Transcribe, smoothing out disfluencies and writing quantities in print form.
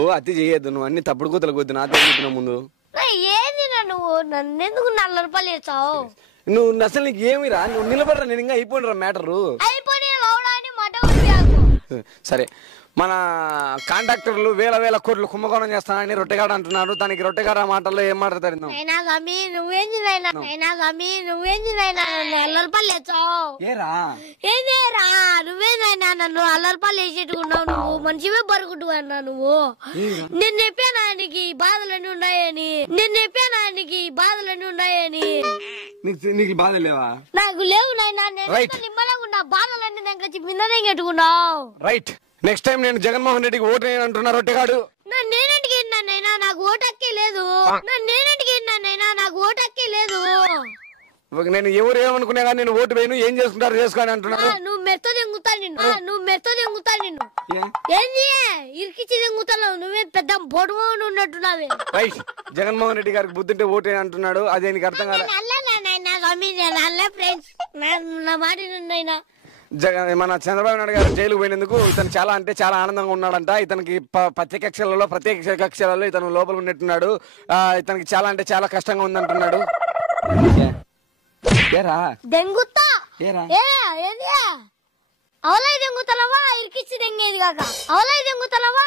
ఓ అతి చేయొద్దు, నువ్వు అన్ని తప్పుడు కూతలు కొద్దు నాతో చెప్తున్నా ముందు. ఏది నువ్వు నన్ను ఎందుకు 40 రూపాయలు ఇచ్చావు? నువ్వు అసలు నీకు ఏమిరా, నువ్వు నిలబడరా, నేను ఇంకా అయిపోయినరా మ్యాటరు. సరే, మన కాంట్రాక్టర్లు వేల కోట్లు కుంభకోణం చేస్తానని రొట్టెగాడు అంటున్నారు. తనకి రొట్టెగాడ మాటల్లో ఏం మాట్లాడతారు? నువ్వేంది 40 రూపాయలు ఇచ్చావు? ఏందేరా నువ్వేందైనా నన్ను 40 రూపాయలు వేసేట్టుకున్నావు? నువ్వు మంచివే బరుగుడు అన్నా. నువ్వు నేను చెప్పాను ఆయనకి బాధలన్నీ ఉన్నాయని. నీకు బాధ లేవా? నాకు లేవు నాయనా. నేను నిమ్మలంగా ఉన్నా. బాధలన్నీ దగ్గర మిందనే కట్టుకున్నావు. రైట్. నెక్స్ట్ టైం నేను జగన్మోహన్ రెడ్డికి ఓటు అంటున్నా రొట్టెగాడు. నేనేంటికి నాయనా, నాకు ఓటు హక్కే లేదు. నేను ఎవరు ఏమనుకునే కానీ నేను ఓటు వేయను, ఏం చేసుకుంటారు చేసుకోని అంటున్నాను. నువ్వు మెత్త దెంగుతా నిన్ను ఏంది ఇరికిచ్చి దెంగుతావు? నువ్వే పెద్ద బొడవని ఉన్నట్టున్నావే. రైట్. జగన్మోహన్ రెడ్డి గారికి బుద్ధింటే ఓటు అంటున్నాడు, అదే నీకు అర్థం కాదు. మన చంద్రబాబు నాయుడు గారు జైలుకు పోయినందుకు ఇతను చాలా ఆనందంగా ఉన్నాడంట. ఇతనికి ప్రత్యేక కక్షలలో ఇతను లోపల ఉన్నట్టున్నాడు. ఇతనికి చాలా కష్టంగా ఉందంటున్నాడు. దెంగుతా అవలై దెంగుతలవా ఇరికిచ్చి దెంగేది కాక అవలై దెంగుతలవా.